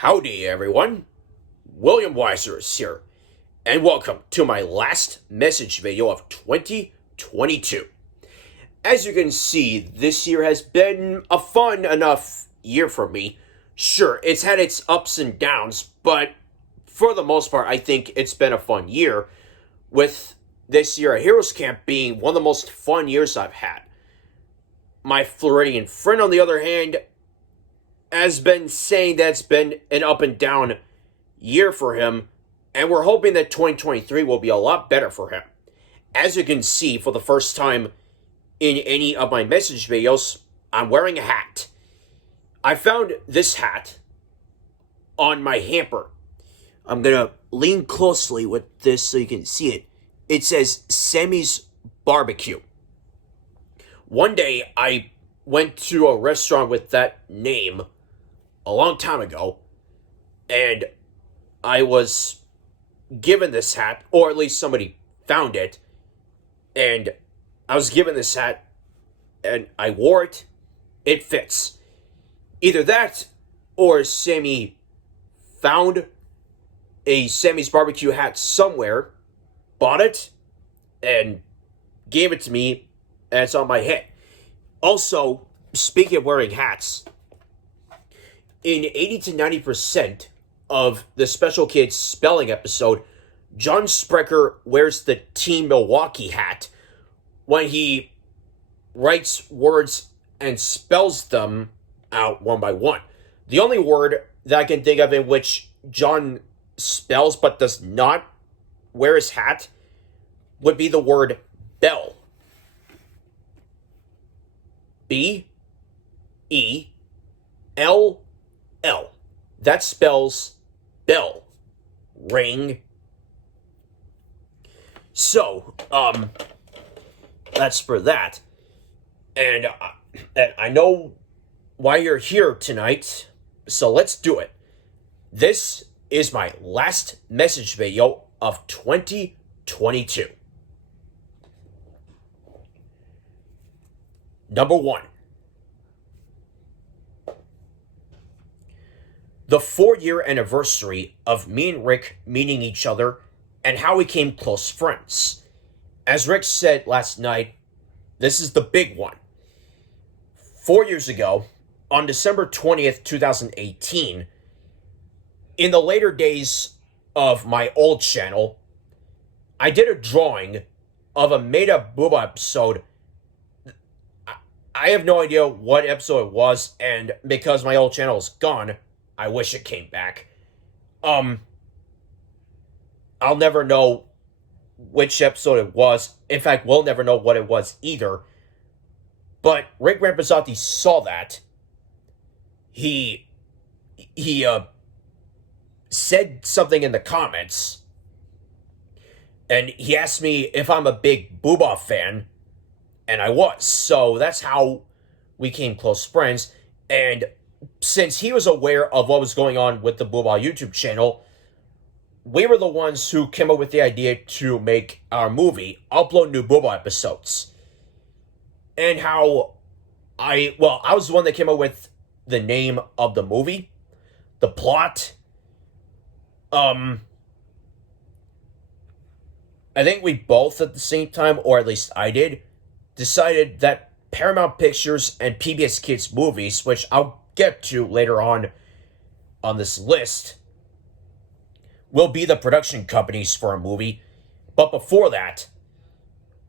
Howdy, everyone. William Weyser is here, and welcome to my last message video of 2022. As you can see, this year has been a fun enough year for me. Sure, it's had its ups and downs, but for the most part, I think it's been a fun year, with this year at Heroes Camp being one of the most fun years I've had. My Floridian friend, on the other hand, has been saying that it's been an up and down year for him, and we're hoping that 2023 will be a lot better for him. As you can see, for the first time in any of my message videos, I'm wearing a hat. I found this hat on my hamper. I'm gonna lean closely with this so you can see it. It says Sammy's Barbecue. One day, I went to a restaurant with that name a long time ago, and I was given this hat, or at least somebody found it, and I was given this hat, and I wore it. It fits. Either that, or Sammy found a Sammy's Barbecue hat somewhere, bought it, and gave it to me, and it's on my head. Also, speaking of wearing hats, in 80 to 90% of the Special Kids spelling episode, John Sprecher wears the Team Milwaukee hat when he writes words and spells them out one by one. The only word that I can think of in which John spells but does not wear his hat would be the word bell. B-E-L-L. That spells bell. Ring. So, that's for that. And I know why you're here tonight, so let's do it. This is my last message video of 2022. Number 1. The 4-year anniversary of me and Rick meeting each other and how we became close friends. As Rick said last night, this is the big one. 4 years ago, on December 20th, 2018, in the later days of my old channel, I did a drawing of a made-up Booba episode. I have no idea what episode it was, and because my old channel is gone, I wish it came back. I'll never know which episode it was. In fact, we'll never know what it was either. But Rick Rampezzati saw that. He said something in the comments, and he asked me if I'm a big Booba fan, and I was. So that's how we became close friends. And since he was aware of what was going on with the Booba YouTube channel, we were the ones who came up with the idea to make our movie, upload new Booba episodes. And how I was the one that came up with the name of the movie, the plot. I think we both at the same time, or at least I did, decided that Paramount Pictures and PBS Kids Movies, which I'll get to later on this list, will be the production companies for a movie. But before that,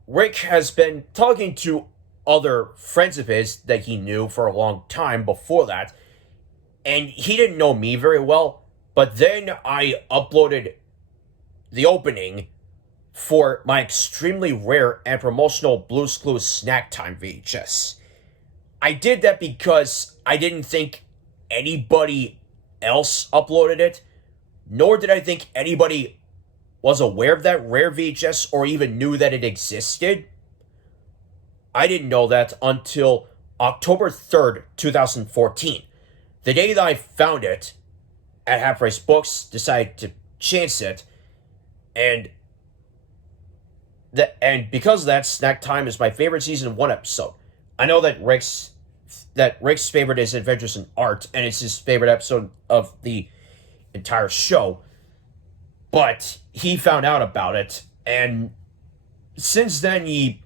Rick has been talking to other friends of his that he knew for a long time before that, and he didn't know me very well, but then I uploaded the opening for my extremely rare and promotional Blue's Clues Snack Time VHS. I did that because I didn't think anybody else uploaded it, nor did I think anybody was aware of that rare VHS or even knew that it existed. I didn't know that until October 3rd, 2014. The day that I found it at Half Price Books, decided to chance it, and because of that, Snack Time is my favorite season 1 episode. I know that Rick's favorite is Adventures in Art, and it's his favorite episode of the entire show. But he found out about it, and since then he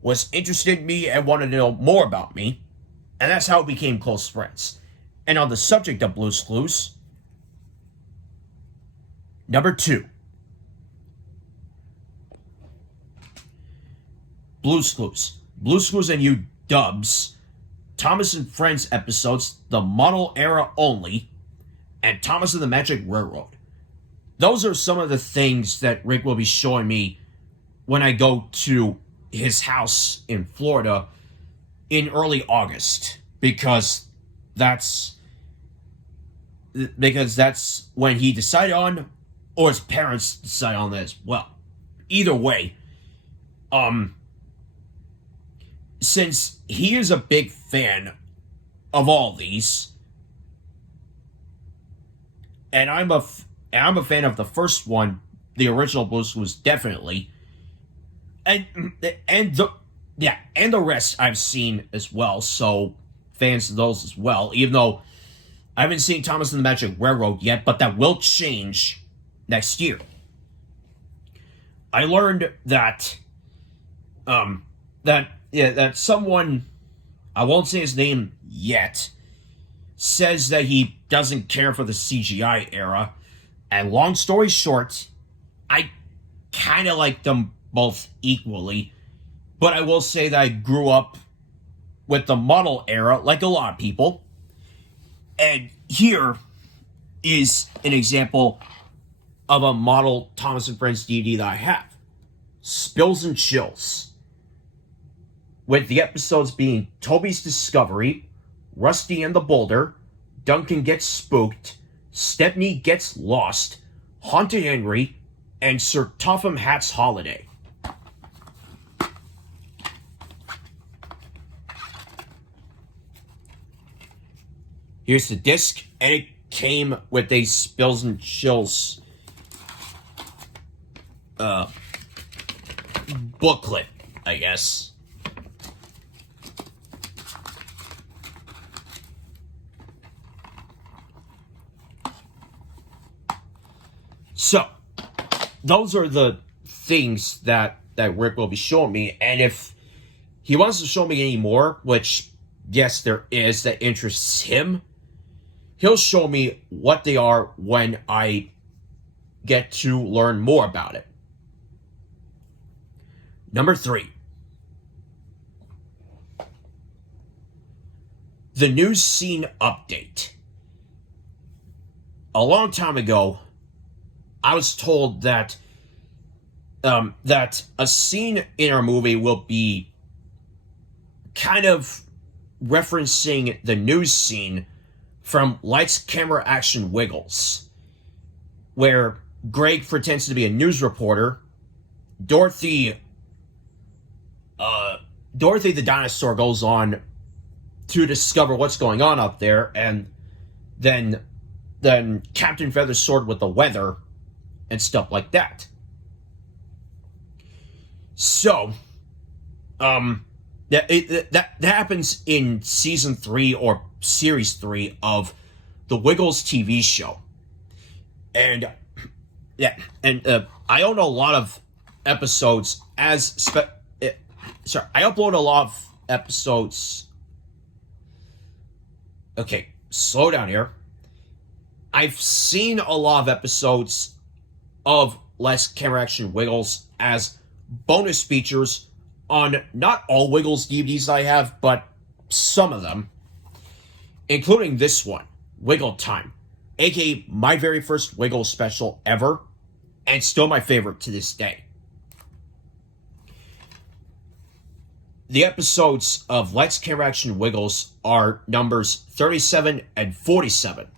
was interested in me and wanted to know more about me, and that's how we became close friends. And on the subject of Blue's Clues, number 2. Blue's Clues. Blue's Clues and You dubs, Thomas and Friends episodes, the model era only, and Thomas and the Magic Railroad. Those are some of the things that Rick will be showing me when I go to his house in Florida in early August, because that's when he decided on, or his parents decided on that as well. Either way, since he is a big fan of all these, and I'm a fan of the first one, the original Blues Clues, definitely, and the rest I've seen as well. So fans of those as well. Even though I haven't seen Thomas and the Magic Railroad yet, but that will change next year. I learned that that someone, I won't say his name yet, says that he doesn't care for the CGI era. And long story short, I kind of like them both equally. But I will say that I grew up with the model era, like a lot of people. And here is an example of a model Thomas and Friends DVD that I have. Spills and Chills. With the episodes being Toby's Discovery, Rusty and the Boulder, Duncan Gets Spooked, Stepney Gets Lost, Haunted Henry, and Sir Topham Hatt's Holiday. Here's the disc, and it came with a Spills and Chills booklet, I guess. So, those are the things that Rick will be showing me, and if he wants to show me any more, which, yes, there is, that interests him, he'll show me what they are when I get to learn more about it. Number 3. The news scene update. A long time ago, I was told that that a scene in our movie will be kind of referencing the news scene from Lights, Camera, Action, Wiggles, where Greg pretends to be a news reporter, Dorothy the dinosaur goes on to discover what's going on out there, and then Captain Feathersword with the weather and stuff like that. So, that happens in season 3 or series 3 of the Wiggles TV show, and I own a lot of episodes I upload a lot of episodes. Okay, slow down here. I've seen a lot of episodes of Lights, Camera, Action, Wiggles as bonus features on not all Wiggles DVDs I have, but some of them, including this one, Wiggle Time, aka my very first Wiggles special ever, and still my favorite to this day. The episodes of Lights, Camera, Action, Wiggles are numbers 37 and 47.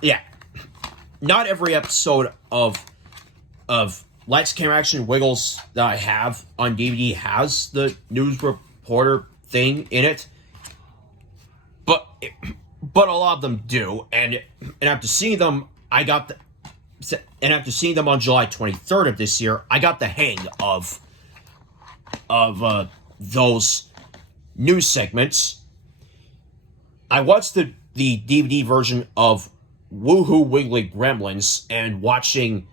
Yeah. Not every episode of Lights, Camera, Action, Wiggles that I have on DVD has the news reporter thing in it. But a lot of them do, and after seeing them, after seeing them on July 23rd of this year, I got the hang of of those news segments, I watched the DVD version of Woohoo Wiggly Gremlins, and watching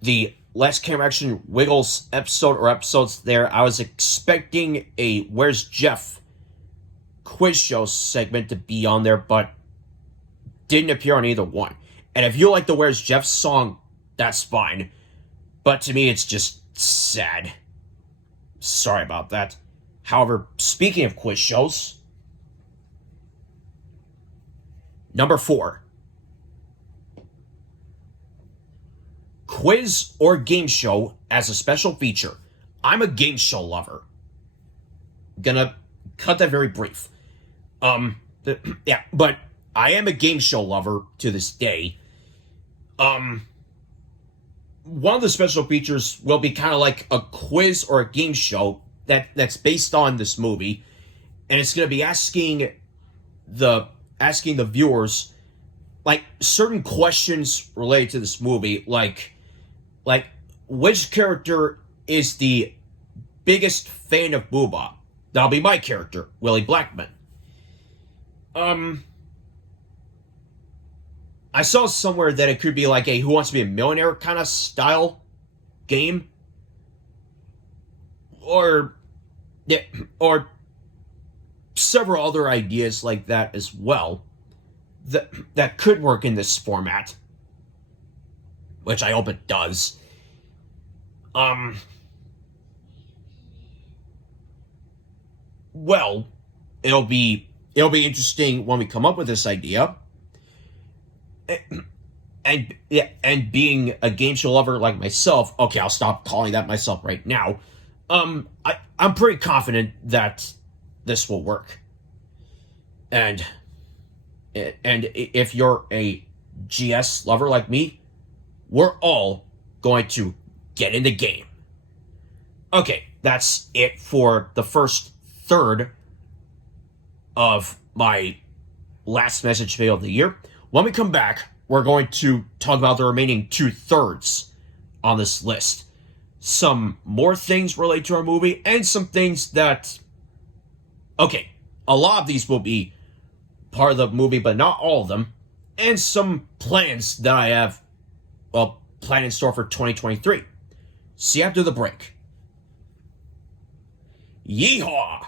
the Last Camera Action Wiggles episodes there, I was expecting a Where's Jeff quiz show segment to be on there, but didn't appear on either one. And if you like the Where's Jeff song, that's fine. But to me, it's just sad. Sorry about that. However, speaking of quiz shows, number 4. Quiz or game show as a special feature. I'm a game show lover. Gonna cut that very brief. Yeah, but I am a game show lover to this day. One of the special features will be kind of like a quiz or a game show that's based on this movie, and it's gonna be asking the viewers like certain questions related to this movie, like which character is the biggest fan of Booba? That'll be my character, Willie Blackman. I saw somewhere that it could be like a Who Wants to Be a Millionaire kind of style game. Or several other ideas like that as well that could work in this format, which I hope it does. Well, it'll be interesting when we come up with this idea. And being a game show lover like myself, okay, I'll stop calling that myself right now. I'm pretty confident that this will work. And if you're a GS lover like me, we're all going to get in the game. Okay, that's it for the first third of my last message video of the year. When we come back, we're going to talk about the remaining 2/3 on this list. Some more things related to our movie, and some things that... Okay, a lot of these will be part of the movie, but not all of them. And some plans that I have, well, planned in store for 2023. See you after the break. Yeehaw!